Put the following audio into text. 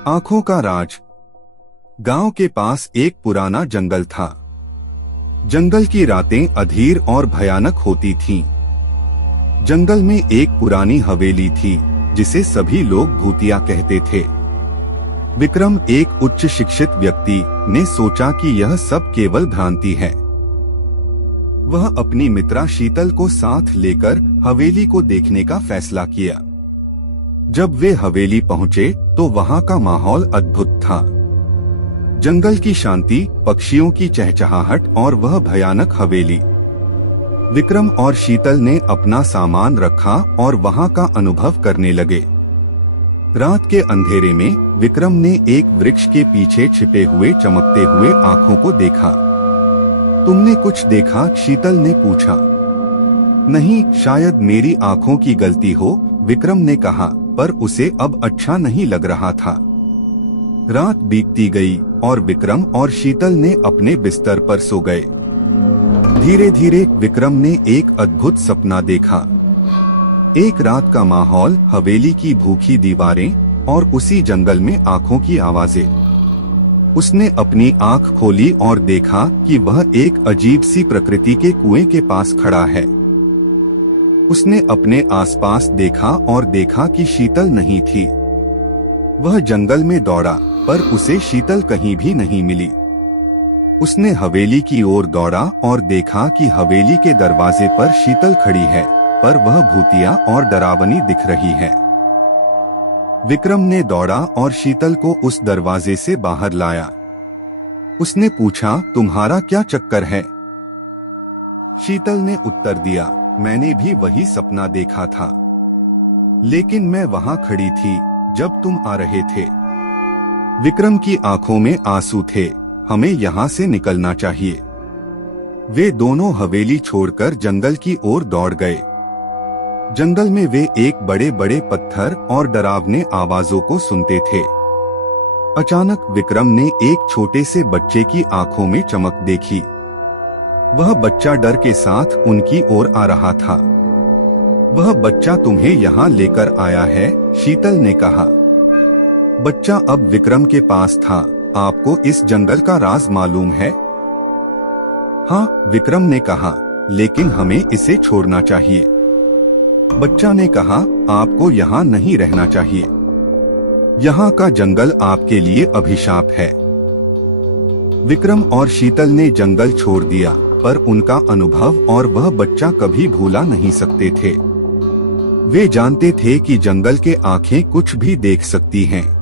आंखों का राज। गांव के पास एक पुराना जंगल था। जंगल की रातें अधीर और भयानक होती थीं। जंगल में एक पुरानी हवेली थी जिसे सभी लोग भूतिया कहते थे। विक्रम, एक उच्च शिक्षित व्यक्ति, ने सोचा कि यह सब केवल भ्रांति है। वह अपनी मित्रा शीतल को साथ लेकर हवेली को देखने का फैसला किया। जब वे हवेली पहुंचे तो वहां का माहौल अद्भुत था। जंगल की शांति, पक्षियों की चहचहाहट और वह भयानक हवेली। विक्रम और शीतल ने अपना सामान रखा और वहां का अनुभव करने लगे। रात के अंधेरे में विक्रम ने एक वृक्ष के पीछे छिपे हुए चमकते हुए आंखों को देखा। तुमने कुछ देखा? शीतल ने पूछा। नहीं, शायद मेरी आंखों की गलती हो, विक्रम ने कहा, पर उसे अब अच्छा नहीं लग रहा था। रात बीतती गई और विक्रम और शीतल ने अपने बिस्तर पर सो गए। धीरे धीरे विक्रम ने एक अद्भुत सपना देखा। एक रात का माहौल, हवेली की भूखी दीवारें और उसी जंगल में आंखों की आवाजें। उसने अपनी आंख खोली और देखा कि वह एक अजीब सी प्रकृति के कुएं के पास खड़ा है। उसने अपने आसपास देखा और देखा कि शीतल नहीं थी। वह जंगल में दौड़ा, पर उसे शीतल कहीं भी नहीं मिली। उसने हवेली की ओर दौड़ा और देखा कि हवेली के दरवाजे पर शीतल खड़ी है, पर वह भूतिया और डरावनी दिख रही है। विक्रम ने दौड़ा और शीतल को उस दरवाजे से बाहर लाया। उसने पूछा, तुम्हारा क्या चक्कर है? शीतल ने उत्तर दिया, मैंने भी वही सपना देखा था, लेकिन मैं वहां खड़ी थी जब तुम आ रहे थे। विक्रम की आंखों में आंसू थे। हमें यहाँ से निकलना चाहिए। वे दोनों हवेली छोड़कर जंगल की ओर दौड़ गए। जंगल में वे एक बड़े बड़े पत्थर और डरावने आवाजों को सुनते थे। अचानक विक्रम ने एक छोटे से बच्चे की आंखों में चमक देखी। वह बच्चा डर के साथ उनकी ओर आ रहा था। वह बच्चा तुम्हें यहाँ लेकर आया है, शीतल ने कहा। बच्चा अब विक्रम के पास था। आपको इस जंगल का राज मालूम है? हाँ, विक्रम ने कहा, लेकिन हमें इसे छोड़ना चाहिए। बच्चा ने कहा, आपको यहाँ नहीं रहना चाहिए। यहाँ का जंगल आपके लिए अभिशाप है। विक्रम और शीतल ने जंगल छोड़ दिया, पर उनका अनुभव और वह बच्चा कभी भूला नहीं सकते थे। वे जानते थे कि जंगल के आंखें कुछ भी देख सकती हैं।